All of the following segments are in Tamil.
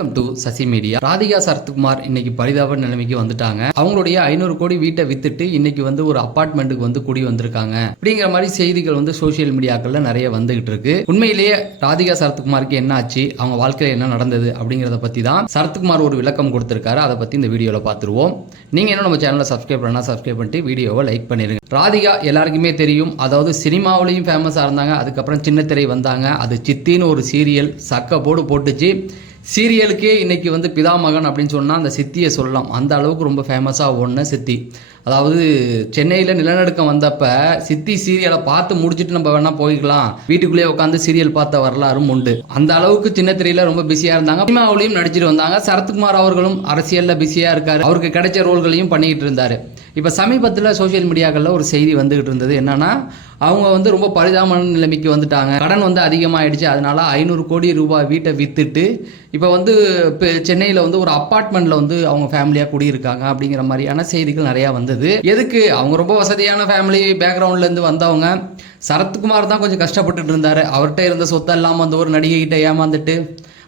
Welcome to Sasi media. Radhika Sarathkumar இன்னைக்கு பரிதாப நிலைமைக்கு வந்துட்டாங்க. அவங்களுடைய 500 கோடி வீட்டை வித்துட்டு இன்னைக்கு ஒரு அபார்ட்மெண்ட்டுக்கு குடி வந்திருக்காங்க அப்படிங்கிற மாதிரி செய்திகள் சோசியல் மீடியாக்கள்ல நிறைய வந்துகிட்டு இருக்கு. உண்மையிலேயே ராதிகா சரத்குமாருக்கு என்ன ஆச்சு, அவங்க வாழ்க்கையில என்ன நடந்தது அப்படிங்கறத பத்தி தான் சரத்குமார் ஒரு விளக்கம் கொடுத்திருக்காரு. அதை பத்தி இந்த வீடியோல பார்த்துருவோம். நீங்க என்ன நம்ம சேனலை சப்ஸ்கிரைப் பண்ணா சப்ஸ்கிரைப் பண்ணிட்டு வீடியோவை லைக் பண்ணிருங்க. ராதிகா எல்லாருக்குமே தெரியும், அதாவது சினிமாவிலையும் ஃபேமஸா இருந்தாங்க. அதுக்கப்புறம் சின்ன திரை வந்தாங்க. அது சித்தின்னு ஒரு சீரியல் சக்க போட்டுச்சு. சீரியலுக்கே இன்னைக்கு பிதாமகன் அப்படின்னு சொன்னால் அந்த சித்தியை சொல்லலாம். அந்த அளவுக்கு ரொம்ப ஃபேமஸாக ஒன்று சித்தி. அதாவது சென்னையில் நிலநடுக்கம் வந்தப்ப சித்தி சீரியலை பார்த்து முடிச்சுட்டு நம்ம வேணா போய்க்கலாம், வீட்டுக்குள்ளேயே உட்காந்து சீரியல் பார்த்த வரலாறும் உண்டு. அந்த அளவுக்கு சின்ன திரையில ரொம்ப பிஸியாக இருந்தாங்க. சினிமாவிலையும் நடிச்சிட்டு வந்தாங்க. சரத்குமார் அவர்களும் அரசியலில் பிஸியாக இருக்காரு. அவருக்கு கிடைச்ச ரோல்களையும் பண்ணிக்கிட்டு இருந்தாரு. இப்போ சமீபத்தில் சோசியல் மீடியாக்களில் ஒரு செய்தி வந்துகிட்டு இருந்தது. என்னன்னா, அவங்க ரொம்ப பரிதாபமான நிலைமைக்கு வந்துட்டாங்க. கடன் அதிகமாகிடுச்சு. அதனால 500 கோடி ரூபாய் வீட்டை வித்துட்டு இப்போ சென்னையில் ஒரு அப்பார்ட்மெண்ட்ல அவங்க ஃபேமிலியாக குடியிருக்காங்க அப்படிங்கிற மாதிரியான செய்திகள் நிறையா வந்தது. எதுக்கு, அவங்க ரொம்ப வசதியான ஃபேமிலி பேக்ரவுண்ட்லேருந்து வந்தவங்க. சரத்குமார் தான் கொஞ்சம் கஷ்டப்பட்டுட்டு இருந்தார். அவர்கிட்ட இருந்த சொத்தெல்லாம் ஒரு நடிகைகிட்ட ஏமாந்துட்டு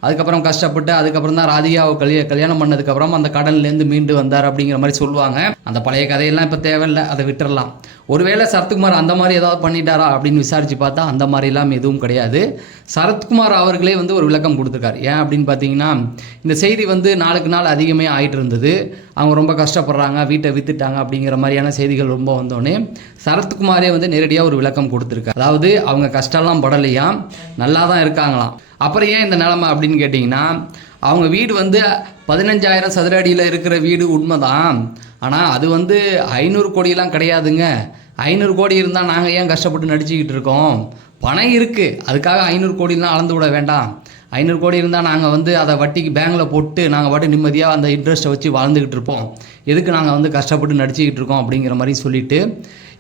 அதுக்கப்புறம் கஷ்டப்பட்டு அதுக்கப்புறம் தான் ராதிகாவை கல்யாணம் பண்ணதுக்கப்புறம் அந்த கடன்லேருந்து மீண்டு வந்தார் அப்படிங்கிற மாதிரி சொல்லுவாங்க. அந்த பழைய கதையெல்லாம் இப்போ தேவையில்லை, அதை விட்டுறலாம். ஒருவேளை சரத்குமார் அந்த மாதிரி ஏதாவது பண்ணிட்டாரா அப்படின்னு விசாரிச்சு பார்த்தா அந்த மாதிரிலாம் எதுவும் கிடையாது. சரத்குமார் அவர்களே ஒரு விளக்கம் கொடுத்துருக்காரு. ஏன் அப்படின்னு பார்த்தீங்கன்னா, இந்த செய்தி நாளுக்கு நாள் அதிகமே ஆகிட்டு இருந்தது. அவங்க ரொம்ப கஷ்டப்படுறாங்க, வீட்டை வித்துட்டாங்க அப்படிங்கிற மாதிரியான செய்திகள் ரொம்ப வந்தோடனே சரத்குமாரே நேரடியாக ஒரு விளக்கம் கொடுத்துருக்காரு. அதாவது அவங்க கஷ்டம்லாம் படலையாம், நல்லா தான் இருக்காங்களாம். அப்புறம் ஏன் இந்த நிலைமை அப்படின்னு கேட்டிங்கன்னா, அவங்க வீடு 15,000 சதுர அடியில் இருக்கிற வீடு உண்மைதான். ஆனால் அது 500 கோடியெலாம் கிடையாதுங்க. 500 கோடி இருந்தால் நாங்கள் ஏன் கஷ்டப்பட்டு நடிச்சுக்கிட்டு இருக்கோம்? பணம் இருக்குது, அதுக்காக 500 கோடிலாம் அளந்து விட வேண்டாம். 500 கோடி இருந்தால் நாங்கள் அதை வட்டிக்கு பேங்கில் போட்டு நாங்கள் பாட்டு நிம்மதியாக அந்த இன்ட்ரெஸ்ட்டை வச்சு வாழ்ந்துக்கிட்டு இருப்போம். எதுக்கு நாங்கள் கஷ்டப்பட்டு நடிச்சுக்கிட்டு இருக்கோம் அப்படிங்கிற மாதிரி சொல்லிட்டு,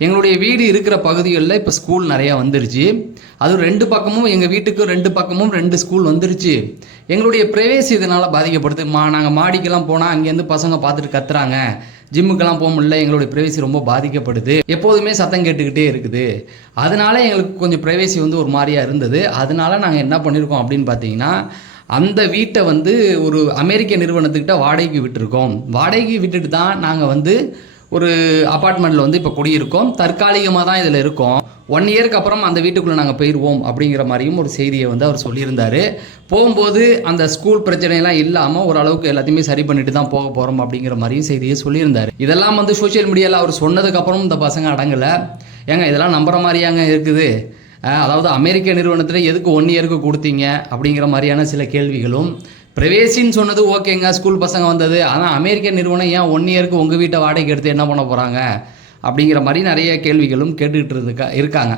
எங்களுடைய வீடு இருக்கிற பகுதிகளில் இப்போ ஸ்கூல் நிறையா வந்துருச்சு. அதுவும் 2 பக்கமும், எங்கள் வீட்டுக்கு 2 பக்கமும் 2 ஸ்கூல் வந்துருச்சு. எங்களுடைய பிரைவேசி இதனால் பாதிக்கப்படுது. நாங்கள் மாடிக்கெல்லாம் போனால் அங்கேருந்து பசங்க பார்த்துட்டு கத்துறாங்க. ஜிம்முக்கெல்லாம் போக முடியல. எங்களுடைய பிரைவேசி ரொம்ப பாதிக்கப்படுது. எப்போதுமே சத்தம் கேட்டுக்கிட்டே இருக்குது. அதனால எங்களுக்கு கொஞ்சம் பிரைவேசி ஒரு மாதிரியாக இருந்தது. அதனால நாங்கள் என்ன பண்ணியிருக்கோம் அப்படின்னு பார்த்தீங்கன்னா, அந்த வீட்டை ஒரு அமெரிக்க நிறுவனத்துக்கிட்ட வாடகைக்கு விட்டுருக்கோம். வாடகைக்கு விட்டுட்டு தான் நாங்கள் ஒரு அப்பார்ட்மெண்ட்டில் இப்போ குடியிருக்கோம். தற்காலிகமாக தான் இதில் இருக்கோம். 1 இயருக்கு அப்புறம் அந்த வீட்டுக்குள்ளே நாங்கள் போயிடுவோம் அப்படிங்கிற மாதிரியும் ஒரு செய்தியை அவர் சொல்லியிருந்தார். போகும்போது அந்த ஸ்கூல் பிரச்சனைலாம் இல்லாமல் ஓரளவுக்கு எல்லாத்தையுமே சரி பண்ணிட்டு தான் போக போகிறோம் அப்படிங்கிற மாதிரியும் செய்தியை சொல்லியிருந்தார். இதெல்லாம் சோஷியல் மீடியாவில் அவர் சொன்னதுக்கப்புறம் இந்த பசங்க அடங்கலை. ஏங்க இதெல்லாம் நம்புற மாதிரியாங்க இருக்குது. அதாவது அமெரிக்க நிறுவனத்தில் எதுக்கு 1 இயருக்கு கொடுத்தீங்க அப்படிங்கிற மாதிரியான சில கேள்விகளும், பிரைவேசின்னு சொன்னது ஓகேங்க, ஸ்கூல் பசங்க வந்தது. ஆனால் அமெரிக்க நிறுவனம் ஏன் 1 இயருக்கு உங்கள் வீட்டை வாடகைக்கு எடுத்து என்ன பண்ண போகிறாங்க அப்படிங்கிற மாதிரி நிறைய கேள்விகளும் கேட்டுக்கிட்டு இருக்காங்க.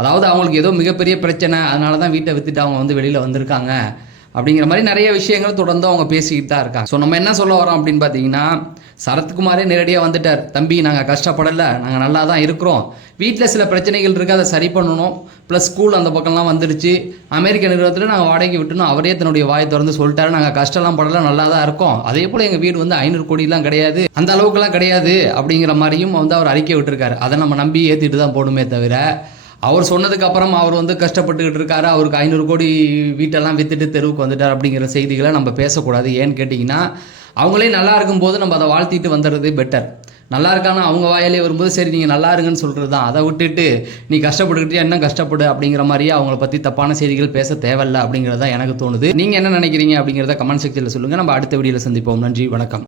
அதாவது அவங்களுக்கு ஏதோ மிகப்பெரிய பிரச்சனை, அதனால தான் வீட்டை விற்றுட்டு அவங்க வெளியில் வந்திருக்காங்க அப்படிங்கிற மாதிரி நிறைய விஷயங்கள் தொடர்ந்து அவங்க பேசிக்கிட்டு தான் இருக்காங்க. ஸோ நம்ம என்ன சொல்ல வரோம் அப்படின்னு பார்த்தீங்கன்னா, சரத்குமாரே நேரடியாக வந்துட்டார். தம்பி, நாங்கள் கஷ்டப்படலை, நாங்கள் நல்லா தான் இருக்கிறோம். வீட்டில் சில பிரச்சனைகள் இருக்குது, அதை சரி பண்ணணும். ப்ளஸ் ஸ்கூல் அந்த பக்கம்லாம் வந்துருச்சு. அமெரிக்க நிறுவனத்தில் நாங்கள் வாடகைக்கு விட்டணும். அவரே தன்னுடைய வாயை திறந்து சொல்லிட்டாரு, நாங்கள் கஷ்டம்லாம் படலை, நல்லா தான் இருக்கோம். அதே போல் எங்கள் வீடு 500 கோடிலாம் கிடையாது, அந்த அளவுக்குலாம் கிடையாது அப்படிங்கிற மாதிரியும் அவர் அறிக்கை விட்டுருக்காரு. அதை நம்ம நம்பி ஏற்றிட்டு தான் போகணுமே தவிர, அவர் சொன்னதுக்கு அப்புறம் அவர் கஷ்டப்பட்டுக்கிட்டு இருக்காரு, அவருக்கு 500 கோடி வீட்டெல்லாம் வித்துட்டு தெருவுக்கு வந்துட்டார் அப்படிங்கிற செய்திகளை நம்ம பேசக்கூடாது. ஏன்னு கேட்டிங்கன்னா, அவங்களே நல்லா இருக்கும்போது நம்ம அதை வாழ்த்திட்டு வந்துடுறது பெட்டர். நல்லா இருக்கானா அவங்க வாயிலே வரும்போது சரி நீங்கள் நல்லா இருங்கன்னு சொல்கிறது தான். அதை விட்டுட்டு நீ கஷ்டப்பட்டுக்கிட்டே என்ன கஷ்டப்படு அப்படிங்கிற மாதிரியே அவங்கள பற்றி தப்பான செய்திகள் பேச தேவையில்லை அப்படிங்கிறதா எனக்கு தோணுது. நீங்கள் என்ன நினைக்கிறீங்க அப்படிங்கிறத கமெண்ட் செக்ஷனில் சொல்லுங்கள். நம்ம அடுத்த வீடியோவில் சந்திப்போம். நன்றி, வணக்கம்.